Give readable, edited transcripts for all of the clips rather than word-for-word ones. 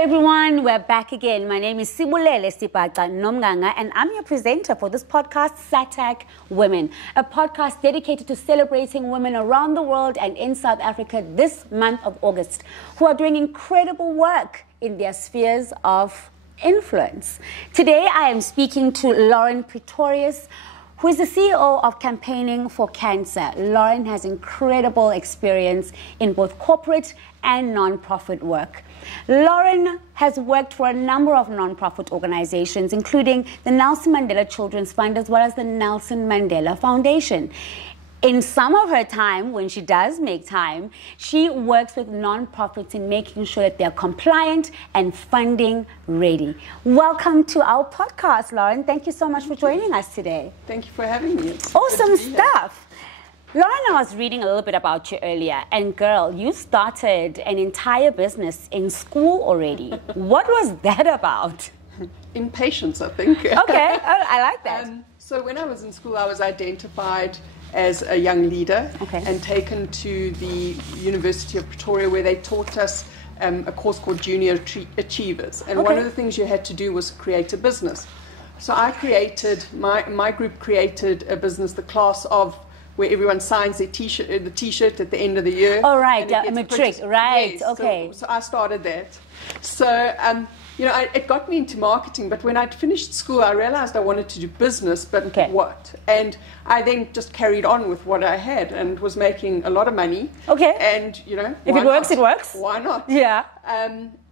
everyone, we're back again. My name is Sibulele Sipaca Nomganga, and I'm your presenter for this podcast, Sahtac Women, a podcast dedicated to celebrating women around the world and in South Africa this month of August, who are doing incredible work in their spheres of influence. Today, I am speaking to Lauren Pretorious, who is the CEO of Campaigning for Cancer. Lauren has incredible experience in both corporate and non-profit work. Lauren has worked for a number of non-profit organizations, including the Nelson Mandela Children's Fund as well as the Nelson Mandela Foundation. In some of her time, when she does make time, she works with non-profits in making sure that they're compliant and funding ready. Welcome to our podcast, Lauren. Thank you so much for joining us today. Thank you for having me. It's awesome stuff. Lauren, I was reading a little bit about you earlier, and girl, you started an entire business in school already. What was that about? Impatience, I think. Okay, I like that. So when I was in school, I was identified as a young leader and taken to the University of Pretoria, where they taught us a course called Junior Achievers. And one of the things you had to do was create a business. So I created, my group created a business, the class of, where everyone signs their the T-shirt at the end of the year. Oh, right, a matric, right, yes, okay. So I started that. So, you know, it got me into marketing, but when I'd finished school, I realized I wanted to do business, but what? And I then just carried on with what I had and was making a lot of money. Okay. And, you know, if it works, it works. Why not? Yeah.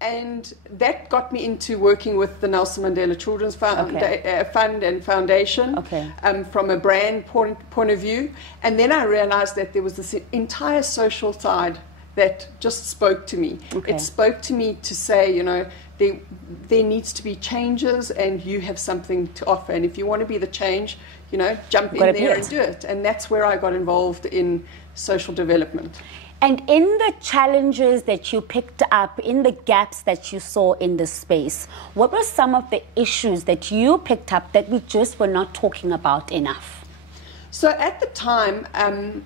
And that got me into working with the Nelson Mandela Children's Fund and Foundation from a brand point of view. And then I realized that there was this entire social side that just spoke to me. It spoke to me to say, you know, there needs to be changes and you have something to offer. And if you want to be the change, you know, jump in there and do it. And that's where I got involved in social development. And in the challenges that you picked up, in the gaps that you saw in the space, what were some of the issues that you picked up that we just were not talking about enough? So at the time,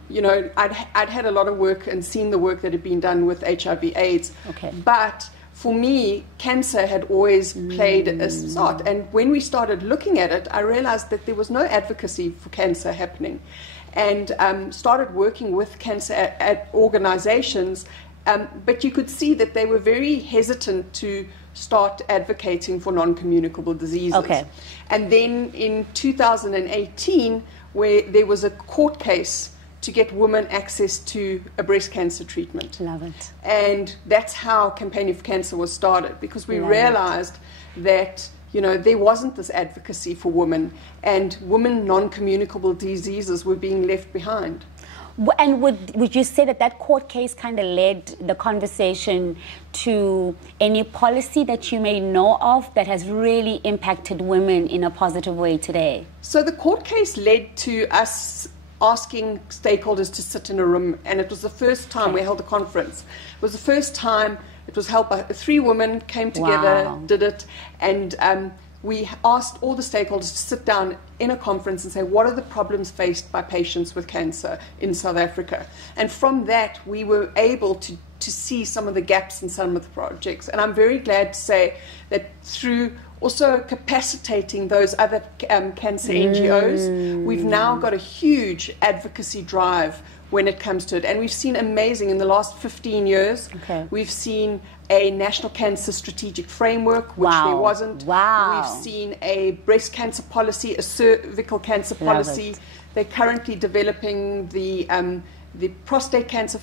you know, I'd had a lot of work and seen the work that had been done with HIV/AIDS. But for me, cancer had always played a part. And when we started looking at it, I realized that there was no advocacy for cancer happening. And started working with cancer at organizations. But you could see that they were very hesitant to start advocating for non-communicable diseases. And then in 2018, where there was a court case to get women access to a breast cancer treatment. Love it. And that's how Campaigning for Cancer was started, because we realized that, you know, there wasn't this advocacy for women, and women non-communicable diseases were being left behind. And would you say that that court case kind of led the conversation to any policy that you may know of that has really impacted women in a positive way today? So the court case led to us asking stakeholders to sit in a room, and it was the first time we held a conference. It was the first time it was held by 3 women, came together, did it, and we asked all the stakeholders to sit down in a conference and say, what are the problems faced by patients with cancer in South Africa? And from that, we were able to see some of the gaps in some of the projects. And I'm very glad to say that through also capacitating those other cancer NGOs, we've now got a huge advocacy drive when it comes to it. And we've seen amazing, in the last 15 years, we've seen a national cancer strategic framework, which there wasn't. We've seen a breast cancer policy, a cervical cancer policy. They're currently developing the prostate cancer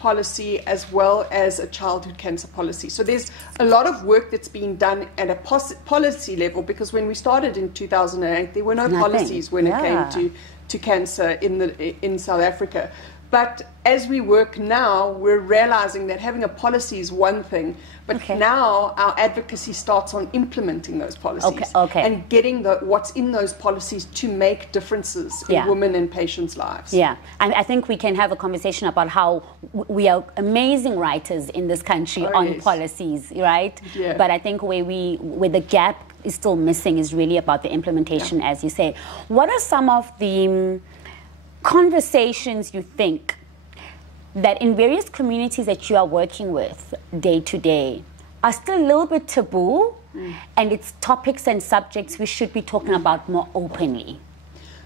policy, as well as a childhood cancer policy. So there's a lot of work that's being done at a policy level, because when we started in 2008, there were no policies when it came to cancer in South Africa. But as we work now, we're realizing that having a policy is one thing, but now our advocacy starts on implementing those policies and getting what's in those policies to make differences in women and patients' lives. Yeah, I think we can have a conversation about how we are amazing writers in this country on policies, right? Yeah. But I think where the gap is still missing is really about the implementation, as you say. What are some of the conversations you think that in various communities that you are working with day to day are still a little bit taboo, and it's topics and subjects we should be talking about more openly?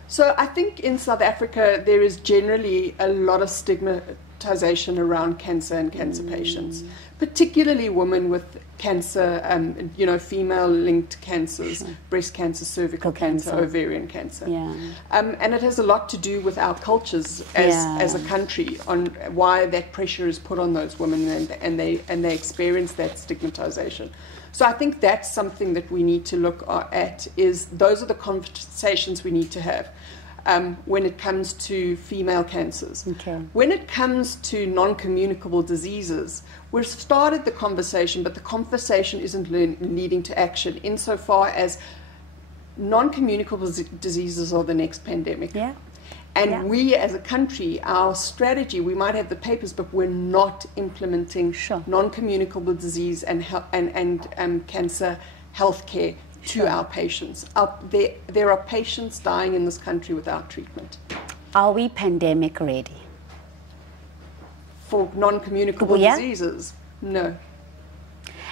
So I think in South Africa there is generally a lot of stigmatization around cancer and cancer patients, particularly women with cancer, female-linked cancers, breast cancer, cervical cancer, ovarian cancer. And it has a lot to do with our cultures as a country on why that pressure is put on those women, and they experience that stigmatization. So I think that's something that we need to look at. Those are the conversations we need to have. When it comes to female cancers. When it comes to non-communicable diseases, we've started the conversation, but the conversation isn't leading to action insofar as non-communicable diseases are the next pandemic. And we as a country, our strategy, we might have the papers, but we're not implementing non-communicable disease and cancer healthcare to our patients. There are patients dying in this country without treatment. Are we pandemic ready? For non-communicable diseases? No.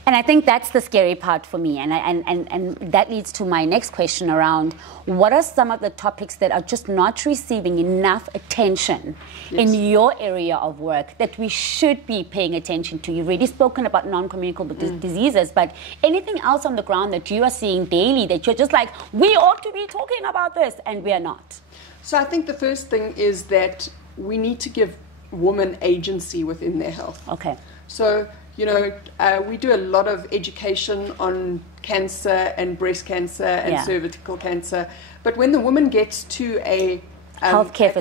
And I think that's the scary part for me. And that leads to my next question around what are some of the topics that are just not receiving enough attention in your area of work that we should be paying attention to? You've already spoken about non-communicable diseases, but anything else on the ground that you are seeing daily that you're just like, we ought to be talking about this, and we are not? So I think the first thing is that we need to give women agency within their health. So we do a lot of education on cancer and breast cancer and cervical cancer. But when the woman gets to a healthcare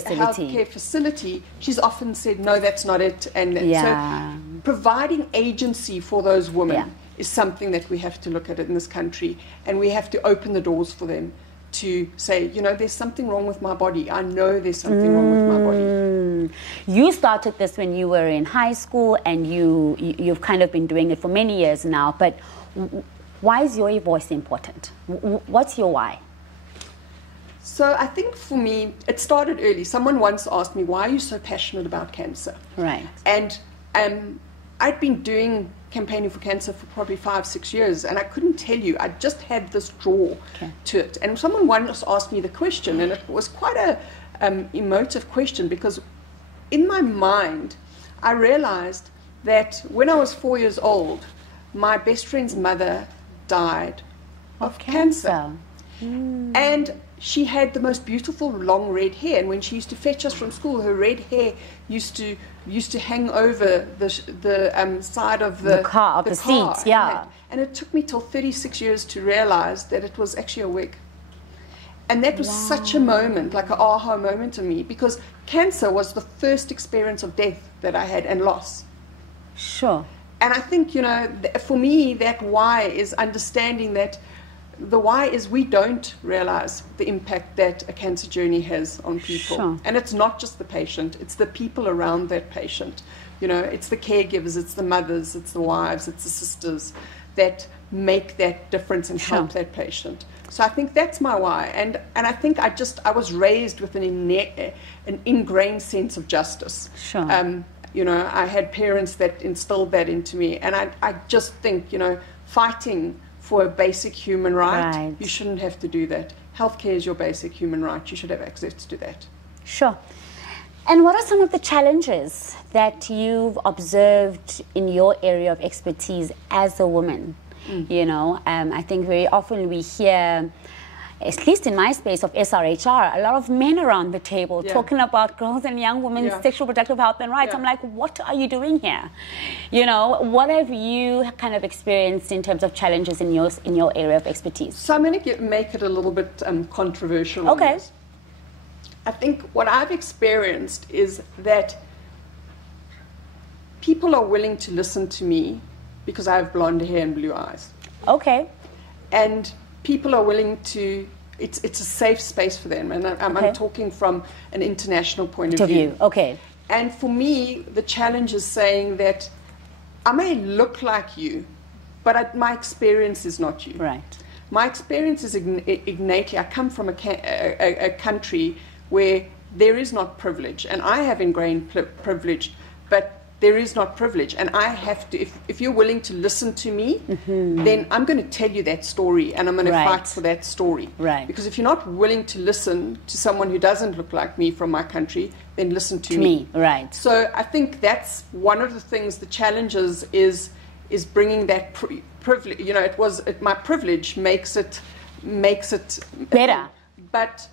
facility, she's often said, no, that's not it. And so providing agency for those women is something that we have to look at in this country. And we have to open the doors for them to say, there's something wrong with my body. I know there's something wrong with my body. You started this when you were in high school, and you've kind of been doing it for many years now. But why is your voice important? What's your why? So I think for me, it started early. Someone once asked me, why are you so passionate about cancer? Right. And I'd been doing campaigning for cancer for probably 5-6 years, and I couldn't tell you. I just had this draw to it. And someone once asked me the question, and it was quite a emotive question, because in my mind, I realized that when I was 4 years old, my best friend's mother died of cancer. And she had the most beautiful long red hair, and when she used to fetch us from school, her red hair used to hang over the side of the car, the seats. And it took me till 36 years to realize that it was actually a wig. And that was such a moment, like an aha moment to me, because cancer was the first experience of death that I had and loss. Sure. And I think, for me, that why is understanding that the why is we don't realize the impact that a cancer journey has on people. Sure. And it's not just the patient, it's the people around that patient. It's the caregivers, it's the mothers, it's the wives, it's the sisters that make that difference and help that patient. So I think that's my why. And I think I was raised with an ingrained sense of justice. Sure. I had parents that instilled that into me. And I just think, fighting for a basic human right, you shouldn't have to do that. Healthcare is your basic human right. You should have access to that. Sure. And what are some of the challenges that you've observed in your area of expertise as a woman? I think very often we hear, at least in my space of SRHR, a lot of men around the table talking about girls and young women's sexual reproductive health and rights. I'm like, what are you doing here? What have you kind of experienced in terms of challenges in your area of expertise? So I'm going to make it a little bit controversial. Okay. I think what I've experienced is that people are willing to listen to me because I have blonde hair and blue eyes. Okay. And people are willing to, it's a safe space for them. And I'm talking from an international point of view. Okay. And for me, the challenge is saying that I may look like you, but my experience is not you. Right. My experience is innately, I come from a country where there is not privilege, and I have ingrained privilege, but there is not privilege. And I have to, if you're willing to listen to me, then I'm going to tell you that story, and I'm going to fight for that story. Right. Because if you're not willing to listen to someone who doesn't look like me from my country, then listen to me. Right. So I think that's one of the things, the challenges is bringing that privilege. You know, my privilege makes it better. But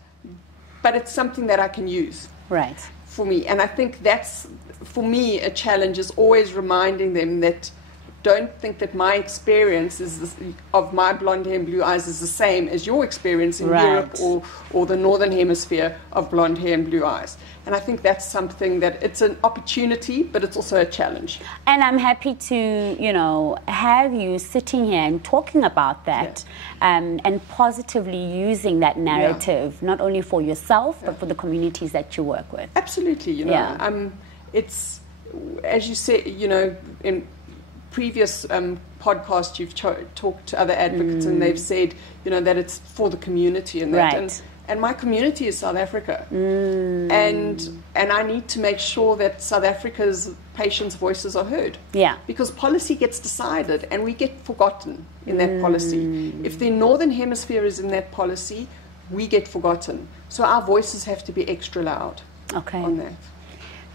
it's something that I can use. Right. For me. And I think that's, for me, a challenge is always reminding them that don't think that my experience of my blonde hair and blue eyes is the same as your experience in Europe or the northern hemisphere of blonde hair and blue eyes. And I think that's something that it's an opportunity, but it's also a challenge. And I'm happy to, have you sitting here and talking about that, and positively using that narrative, not only for yourself, but for the communities that you work with. Absolutely, it's, as you said, in previous podcasts you've talked to other advocates, and they've said, that it's for the community and that. And my community is South Africa, and I need to make sure that South Africa's patients' voices are heard. Yeah. Because policy gets decided, and we get forgotten in that policy. If the Northern Hemisphere is in that policy, we get forgotten. So our voices have to be extra loud. Okay. On that.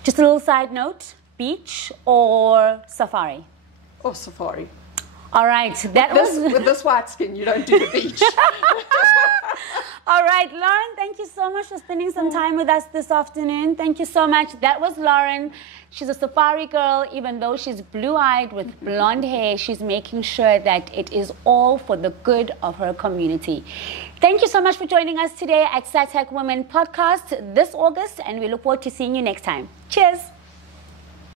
Just a little side note: beach or safari? Oh, safari. All right. With this white skin, you don't do the beach. All right, Lauren, thank you so much for spending some time with us this afternoon. Thank you so much. That was Lauren. She's a safari girl. Even though she's blue-eyed with blonde hair, she's making sure that it is all for the good of her community. Thank you so much for joining us today at Sahtac Women Podcast this August, and we look forward to seeing you next time. Cheers.